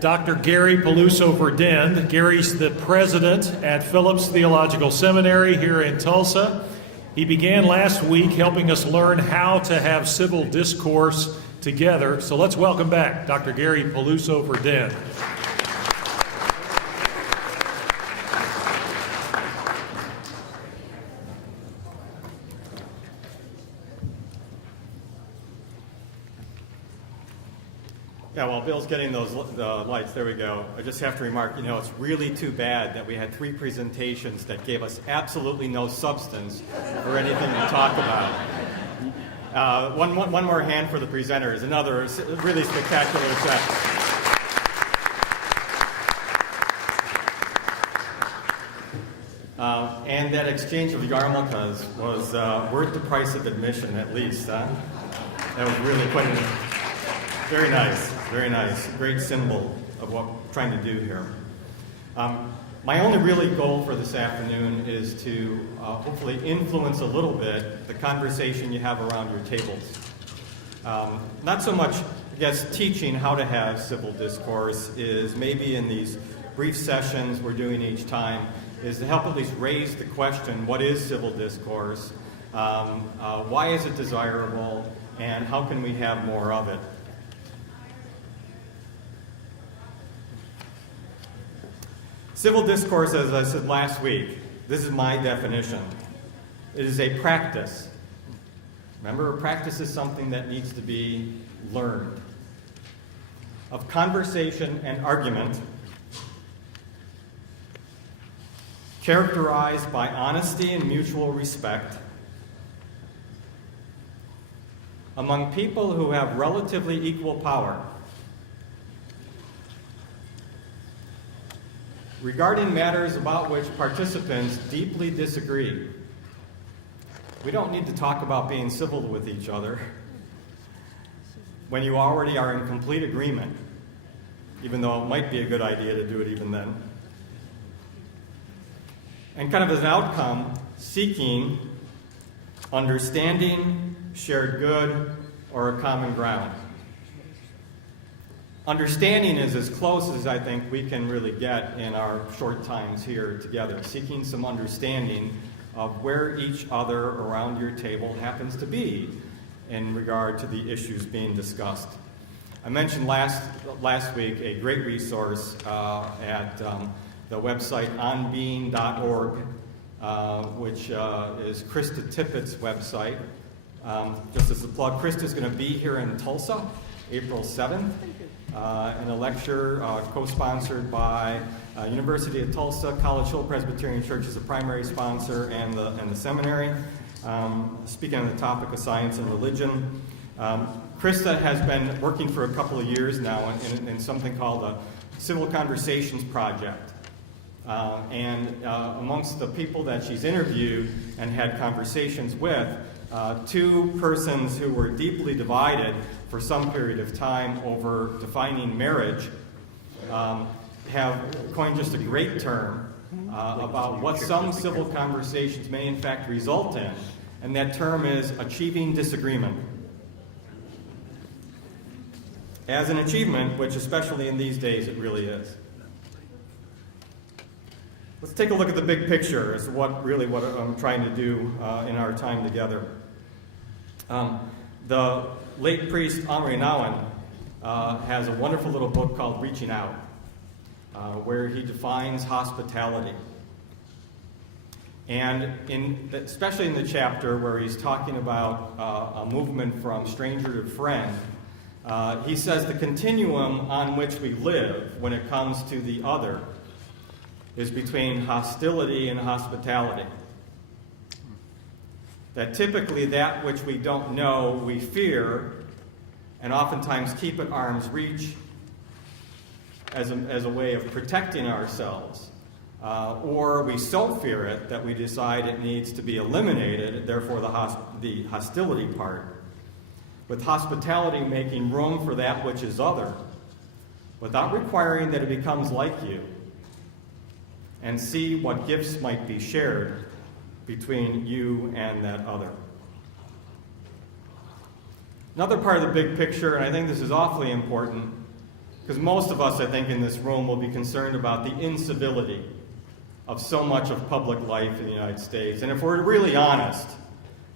Dr. Gary Peluso Verdend. Gary's the president at Phillips Theological Seminary here in Tulsa. He began last week helping us learn how to have civil discourse together. So let's welcome back Dr. Gary Peluso Verdend. Yeah, while Bill's getting those lights, there we go. I just have to remark, it's really too bad that we had 3 presentations that gave us absolutely no substance or anything to talk about. One more hand for the presenters. Another really spectacular set. And that exchange of yarmulkes was worth the price of admission, at least. That was really quite very nice. Very nice. Great symbol of what we're trying to do here. My only really goal for this afternoon is to hopefully influence a little bit the conversation you have around your tables. Not so much, I guess, teaching how to have civil discourse is maybe in these brief sessions we're doing each time is to help at least raise the question, what is civil discourse? Why is it desirable? And how can we have more of it? Civil discourse, as I said last week, this is my definition. It is a practice. Remember, a practice is something that needs to be learned. Of conversation and argument, characterized by honesty and mutual respect, among people who have relatively equal power, regarding matters about which participants deeply disagree. We don't need to talk about being civil with each other when you already are in complete agreement, even though it might be a good idea to do it even then. And kind of as an outcome, seeking understanding, shared good, or a common ground. Understanding is as close as I think we can really get in our short times here together, seeking some understanding of where each other around your table happens to be in regard to the issues being discussed. I mentioned last week a great resource at the website onbeing.org, which is Krista Tippett's website. Just as a plug, Krista's going to be here in Tulsa, April 7th. In a lecture co-sponsored by University of Tulsa, College Hill Presbyterian Church is a primary sponsor, and the seminary, speaking on the topic of science and religion. Krista has been working for a couple of years now in something called the Civil Conversations Project. And amongst the people that she's interviewed and had conversations with, 2 persons who were deeply divided for some period of time over defining marriage have coined just a great term about what some civil conversations may in fact result in, and that term is achieving disagreement. As an achievement, which especially in these days it really is. Let's take a look at the big picture as to what I'm trying to do in our time together. The late priest Amri Nawan has a wonderful little book called Reaching Out, where he defines hospitality. And especially in the chapter where he's talking about a movement from stranger to friend, he says the continuum on which we live when it comes to the other is between hostility and hospitality. That typically that which we don't know, we fear, and oftentimes keep at arm's reach as a way of protecting ourselves. Or we so fear it that we decide it needs to be eliminated, therefore the hostility part. With hospitality making room for that which is other, without requiring that it becomes like you, and see what gifts might be shared between you and that other. Another part of the big picture, and I think this is awfully important, because most of us, I think, in this room will be concerned about the incivility of so much of public life in the United States. And if we're really honest,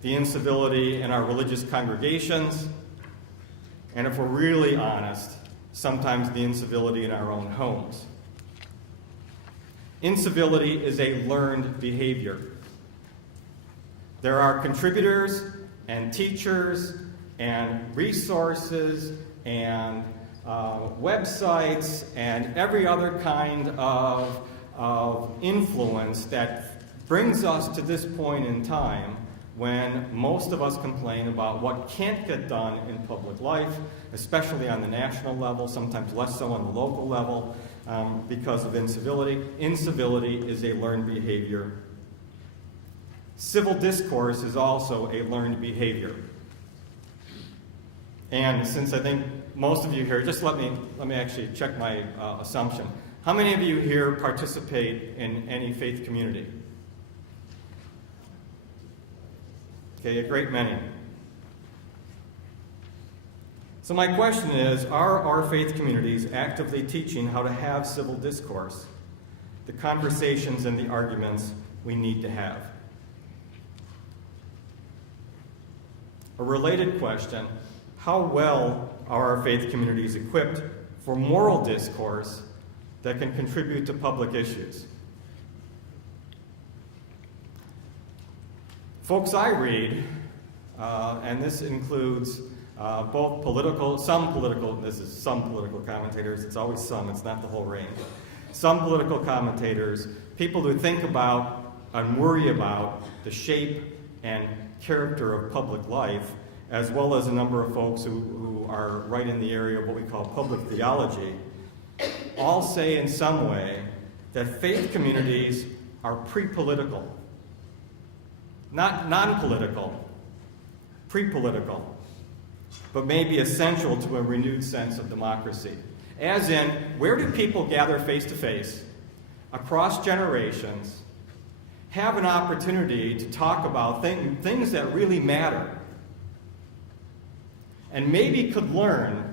the incivility in our religious congregations, and if we're really honest, sometimes the incivility in our own homes. Incivility is a learned behavior. There are contributors and teachers and resources and websites and every other kind of influence that brings us to this point in time when most of us complain about what can't get done in public life, especially on the national level, sometimes less so on the local level, because of incivility. Incivility is a learned behavior. Civil discourse is also a learned behavior. And since I think most of you here, just let me actually check my assumption. How many of you here participate in any faith community? Okay, a great many. So my question is, are our faith communities actively teaching how to have civil discourse, the conversations and the arguments we need to have? A related question, how well are our faith communities equipped for moral discourse that can contribute to public issues? Folks I read, and this includes both some political commentators, it's always some, it's not the whole range. Some political commentators, people who think about and worry about the shape and character of public life, as well as a number of folks who are right in the area of what we call public theology, all say in some way that faith communities are pre-political. Not non-political, pre-political, but maybe essential to a renewed sense of democracy. As in, where do people gather face-to-face, across generations, have an opportunity to talk about things that really matter, and maybe could learn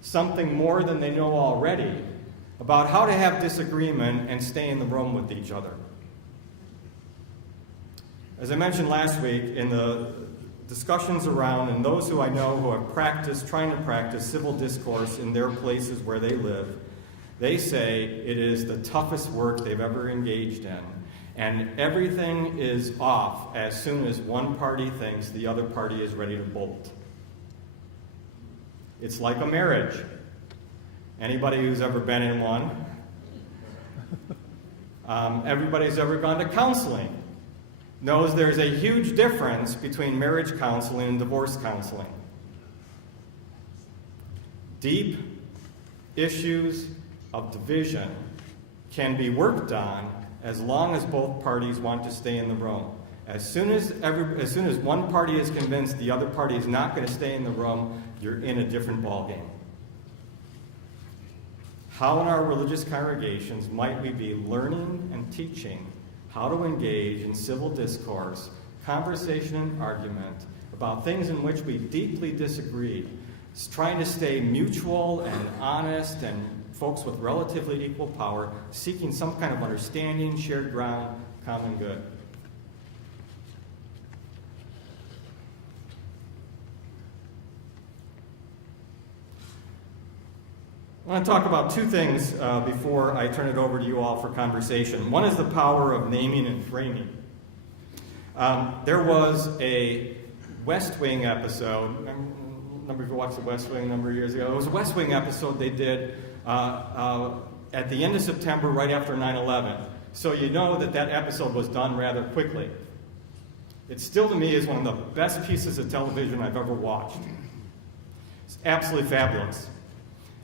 something more than they know already about how to have disagreement and stay in the room with each other. As I mentioned last week, in the discussions around, and those who I know who have trying to practice civil discourse in their places where they live, they say it is the toughest work they've ever engaged in. And everything is off as soon as one party thinks the other party is ready to bolt. It's like a marriage. Anybody who's ever been in one, everybody who's ever gone to counseling knows there's a huge difference between marriage counseling and divorce counseling. Deep issues of division can be worked on as long as both parties want to stay in the room. As soon as one party is convinced the other party is not going to stay in the room, you're in a different ballgame. How in our religious congregations might we be learning and teaching how to engage in civil discourse, conversation and argument about things in which we deeply disagree, trying to stay mutual and honest and folks with relatively equal power, seeking some kind of understanding, shared ground, common good. I want to talk about two things before I turn it over to you all for conversation. One is the power of naming and framing. There was a West Wing episode. A number of you watched the West Wing a number of years ago. It was a West Wing episode they did at the end of September, right after 9/11. So you know that episode was done rather quickly. It still, to me, is one of the best pieces of television I've ever watched. It's absolutely fabulous.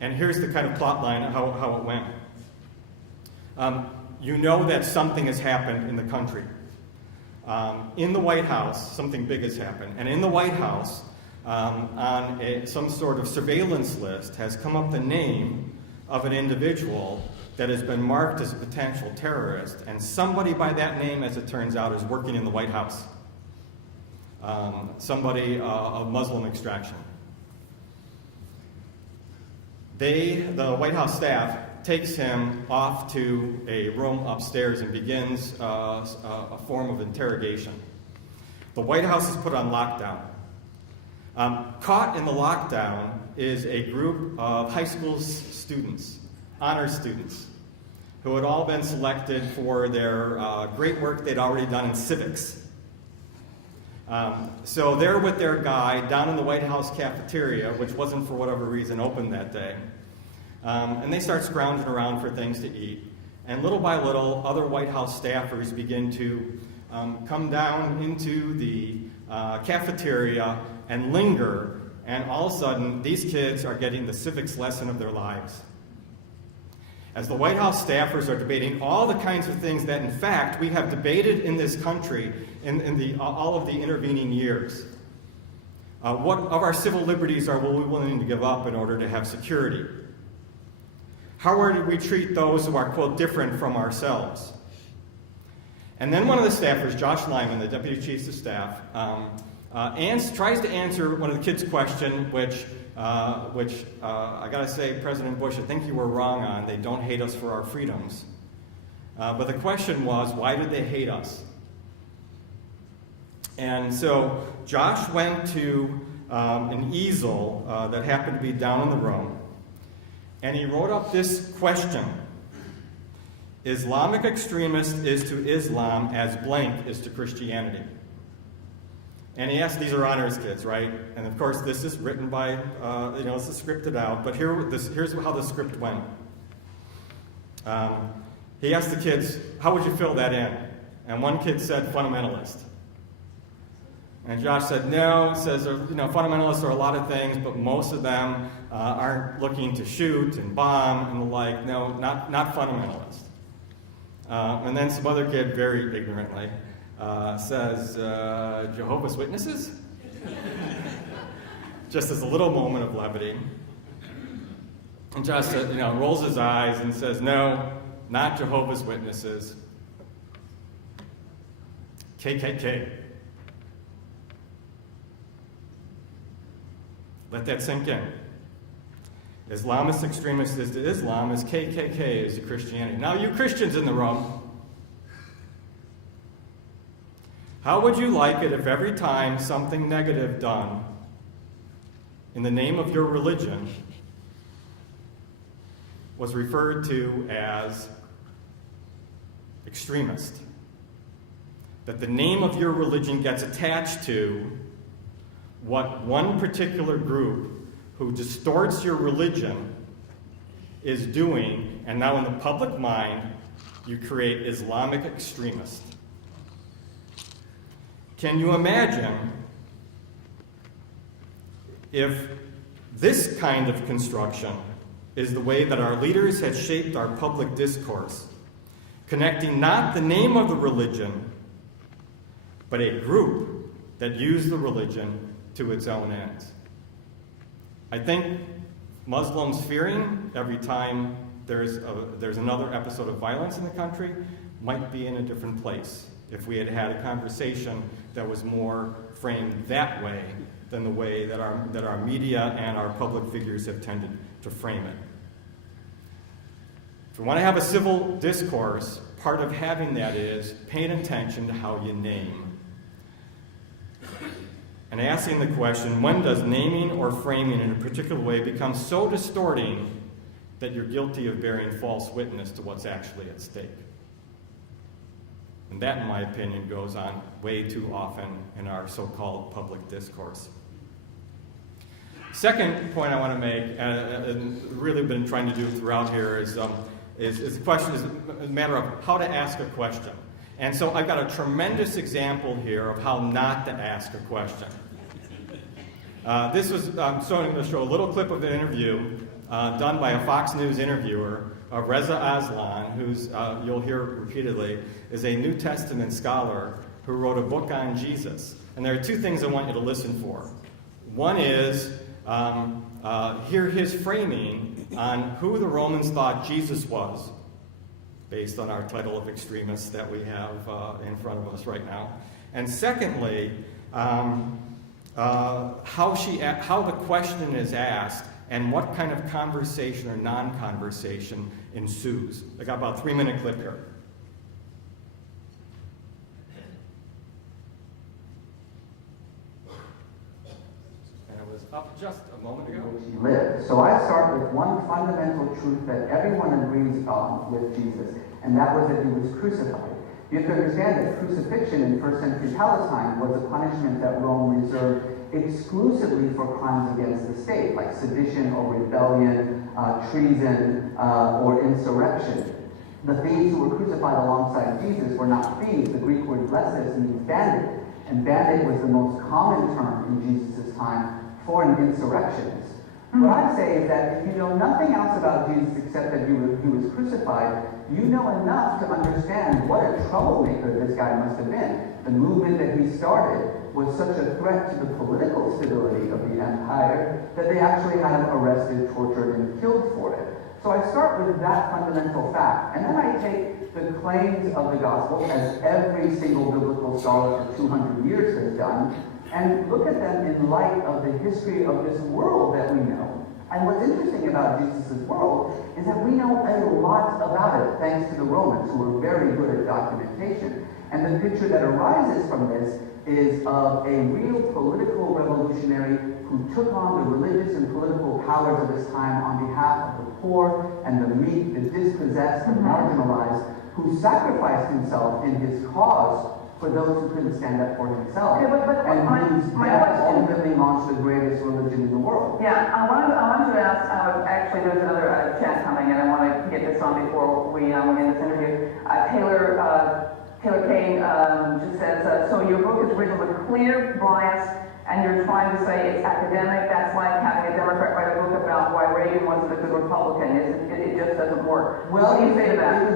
And here's the kind of plot line of how it went. You know that something has happened in the country. In the White House, something big has happened. And in the White House, on some sort of surveillance list, has come up the name of an individual that has been marked as a potential terrorist. And somebody by that name, as it turns out, is working in the White House. Somebody of Muslim extraction. the White House staff takes him off to a room upstairs and begins a form of interrogation. The White House is put on lockdown. Caught in the lockdown is a group of high school students, honors students, who had all been selected for their great work they'd already done in civics. So they're with their guide down in the White House cafeteria, which wasn't for whatever reason open that day. And they start scrounging around for things to eat. And little by little, other White House staffers begin to come down into the cafeteria and linger. And all of a sudden, these kids are getting the civics lesson of their lives. As the White House staffers are debating all the kinds of things that, in fact, we have debated in this country in all of the intervening years. What of our civil liberties are we willing to give up in order to have security? How do we treat those who are, quote, different from ourselves? And then one of the staffers, Josh Lyman, the deputy chief of staff, tries to answer one of the kids' question, which I got to say, President Bush, I think you were wrong on. They don't hate us for our freedoms. But the question was, why did they hate us? And so Josh went to an easel that happened to be down in the room, and he wrote up this question: Islamic extremist is to Islam as blank is to Christianity. And he asked, these are honors kids, right? And of course, this is written by, this is scripted out, but here's how the script went. He asked the kids, how would you fill that in? And one kid said, fundamentalist. And Josh said, no. He says, fundamentalists are a lot of things, but most of them aren't looking to shoot and bomb and the like. No, not fundamentalist. And then some other kid, very ignorantly, says, Jehovah's Witnesses? Just as a little moment of levity. And Josh said, rolls his eyes and says, no, not Jehovah's Witnesses. KKK. Let that sink in. Islamist extremist is to Islam as KKK is to Christianity. Now, you Christians in the room, how would you like it if every time something negative done in the name of your religion was referred to as extremist? That the name of your religion gets attached to what one particular group who distorts your religion is doing, and now in the public mind, you create Islamic extremists. Can you imagine if this kind of construction is the way that our leaders had shaped our public discourse, connecting not the name of the religion, but a group that used the religion to its own ends? I think Muslims fearing every time there's another episode of violence in the country might be in a different place if we had had a conversation that was more framed that way than the way that our media and our public figures have tended to frame it. If we want to have a civil discourse, part of having that is paying attention to how you name. And asking the question, when does naming or framing in a particular way become so distorting that you're guilty of bearing false witness to what's actually at stake? And that, in my opinion, goes on way too often in our so-called public discourse. Second point I want to make, and really been trying to do throughout here, is the question is a matter of how to ask a question. And so I've got a tremendous example here of how not to ask a question. I'm going to show a little clip of an interview done by a Fox News interviewer, Reza Aslan, who's, you'll hear repeatedly, is a New Testament scholar who wrote a book on Jesus. And there are two things I want you to listen for. One is hear his framing on who the Romans thought Jesus was, based on our title of extremists that we have in front of us right now. And secondly, how the question is asked and what kind of conversation or non-conversation ensues. I got about a 3-minute clip here. And it was up just a moment ago. Live. So I start with one fundamental truth that everyone agrees on with Jesus, and that was that he was crucified. You have to understand that crucifixion in first century Palestine was a punishment that Rome reserved exclusively for crimes against the state, like sedition or rebellion, treason, or insurrection. The thieves who were crucified alongside Jesus were not thieves. The Greek word blesses means bandit, and bandit was the most common term in Jesus' time for an insurrectionist. What I say is that if you know nothing else about Jesus except that he was crucified, you know enough to understand what a troublemaker this guy must have been. The movement that he started was such a threat to the political stability of the empire that they actually had him arrested, tortured, and killed for it. So I start with that fundamental fact, and then I take the claims of the gospel, as every single biblical scholar for 200 years has done, and look at them in light of the history of this world that we know. And what's interesting about Jesus' world is that we know a lot about it, thanks to the Romans, who were very good at documentation. And the picture that arises from this is of a real political revolutionary who took on the religious and political powers of his time on behalf of the poor and the meek, the dispossessed, the marginalized, who sacrificed himself in his cause for those who couldn't stand up for himself, okay, and whose death ultimately launched the greatest religion in the world. Yeah, I wanted to ask, actually there's another chat coming, and I want to get this on before we end this interview. Taylor Kane just says, so your book is written with clear bias, and you're trying to say it's academic. That's like having a Democrat write a book about why Reagan wasn't a good Republican. It just doesn't work. Well, what do you say to that?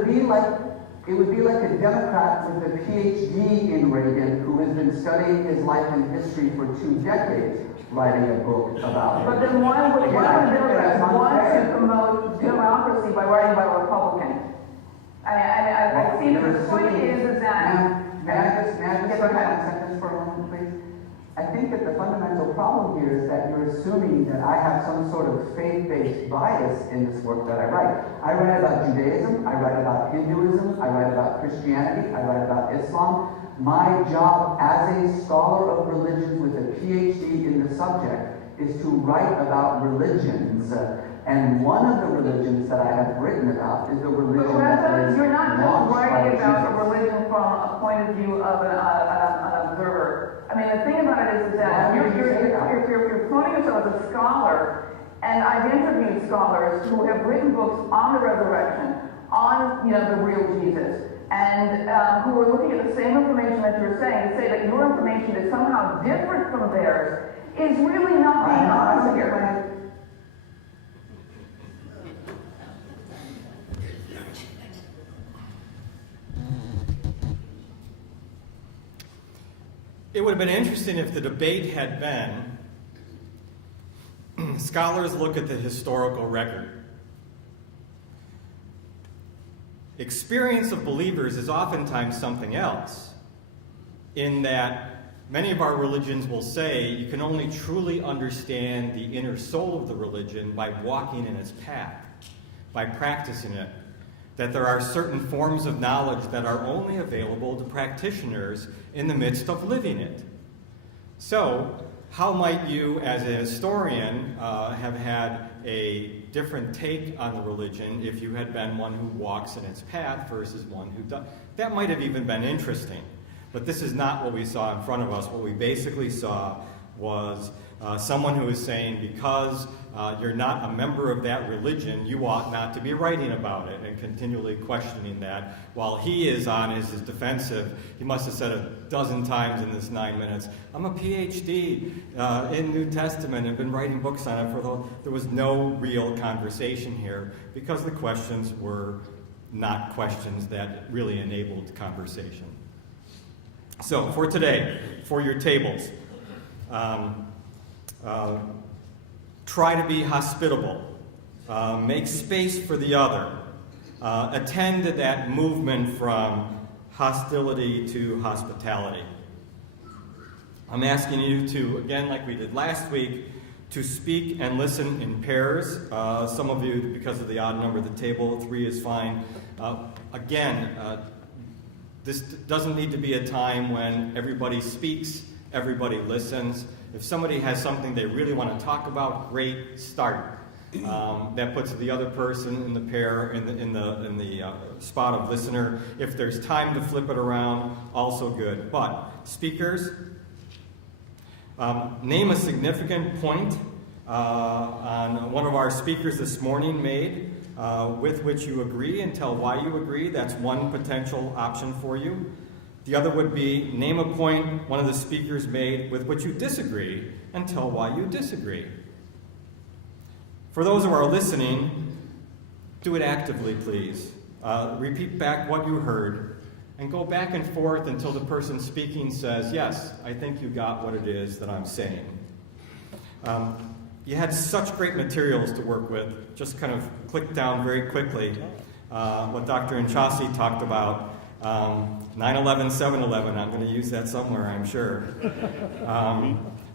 It would be like a Democrat with a PhD in Reagan who has been studying his life and history for 2 decades, writing a book about it. But then why would Democrats want to promote democracy by writing about a Republican? I see the point is that... May I just go ahead and sentence for a moment, please? I think that the fundamental problem here is that you're assuming that I have some sort of faith-based bias in this work that I write. I write about Judaism, I write about Hinduism, I write about Christianity, I write about Islam. My job as a scholar of religions with a PhD in the subject is to write about religions. And one of the religions that I have written about is the religion that is you're not just writing about a Jesus. religion from a point of view of an observer. I mean, the thing about it is that you're quoting yourself as a scholar, and I've interviewed scholars who have written books on the resurrection, on the real Jesus, and who are looking at the same information that you're saying, to say that your information is somehow different from theirs is really not being honest here. It would have been interesting if the debate had been, scholars look at the historical record. Experience of believers is oftentimes something else, in that many of our religions will say you can only truly understand the inner soul of the religion by walking in its path, by practicing it. That there are certain forms of knowledge that are only available to practitioners in the midst of living it. So, how might you, as a historian, have had a different take on the religion if you had been one who walks in its path versus one who does? That might have even been interesting. But this is not what we saw in front of us. What we basically saw was someone who is saying, because you're not a member of that religion, you ought not to be writing about it, and continually questioning that. While he is on his defensive, he must have said a dozen times in this 9 minutes, I'm a PhD in New Testament and been writing books on it there was no real conversation here, because the questions were not questions that really enabled conversation. So for today, for your tables, try to be hospitable. Make space for the other. Attend to that movement from hostility to hospitality. I'm asking you to, again, like we did last week, to speak and listen in pairs. Some of you, because of the odd number of the table, 3 is fine. This doesn't need to be a time when everybody speaks, everybody listens. If somebody has something they really want to talk about, great, start. That puts the other person in the pair, in the spot of listener. If there's time to flip it around, also good. But speakers, name a significant point on one of our speakers this morning made with which you agree and tell why you agree. That's one potential option for you. The other would be name a point one of the speakers made with which you disagree and tell why you disagree. For those who are listening, do it actively, please. Repeat back what you heard and go back and forth until the person speaking says, yes, I think you got what it is that I'm saying. You had such great materials to work with. Just kind of click down very quickly what Dr. Enchassi talked about. 9/11, 7/11, I'm going to use that somewhere, I'm sure.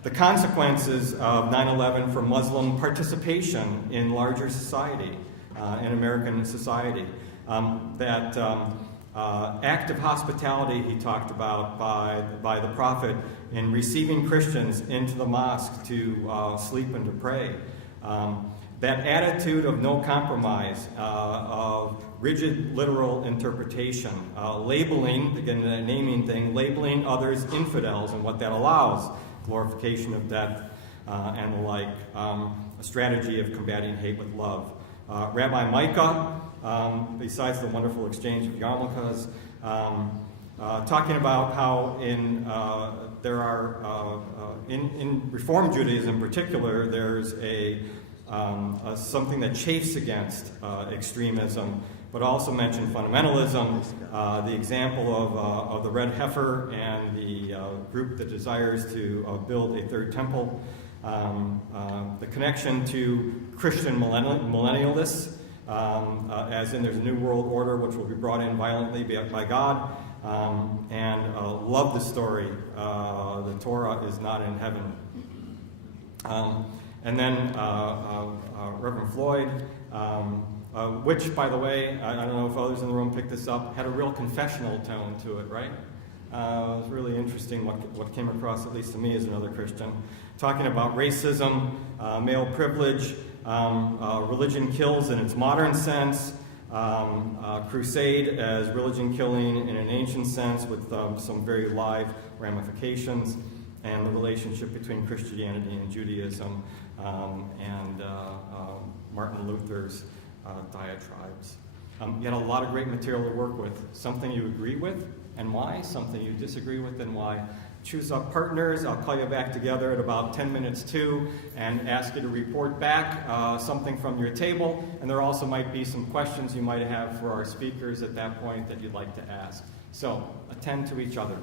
The consequences of 9/11 for Muslim participation in larger society, in American society. That act of hospitality he talked about by the prophet in receiving Christians into the mosque to sleep and to pray. That attitude of no compromise, of rigid literal interpretation, labeling, again, the naming thing, labeling others infidels and what that allows, glorification of death and the like, a strategy of combating hate with love. Rabbi Micah, besides the wonderful exchange of yarmulkes, talking about how there are, in Reform Judaism in particular, there's something that chafes against extremism, but also mentioned fundamentalism, the example of the red heifer and the group that desires to build a third temple, the connection to Christian millennialists, as in there's a new world order which will be brought in violently by God, and love the story, the Torah is not in heaven. And then Reverend Floyd, which, by the way, I don't know if others in the room picked this up, had a real confessional tone to it, right? It was really interesting what came across, at least to me as another Christian, talking about racism, male privilege, religion kills in its modern sense, crusade as religion killing in an ancient sense with some very live ramifications, and the relationship between Christianity and Judaism, and Martin Luther's diatribes. You had a lot of great material to work with. Something you agree with and why, something you disagree with and why. Choose up partners. I'll call you back together at about 10 minutes to and ask you to report back something from your table. And there also might be some questions you might have for our speakers at that point that you'd like to ask. So attend to each other.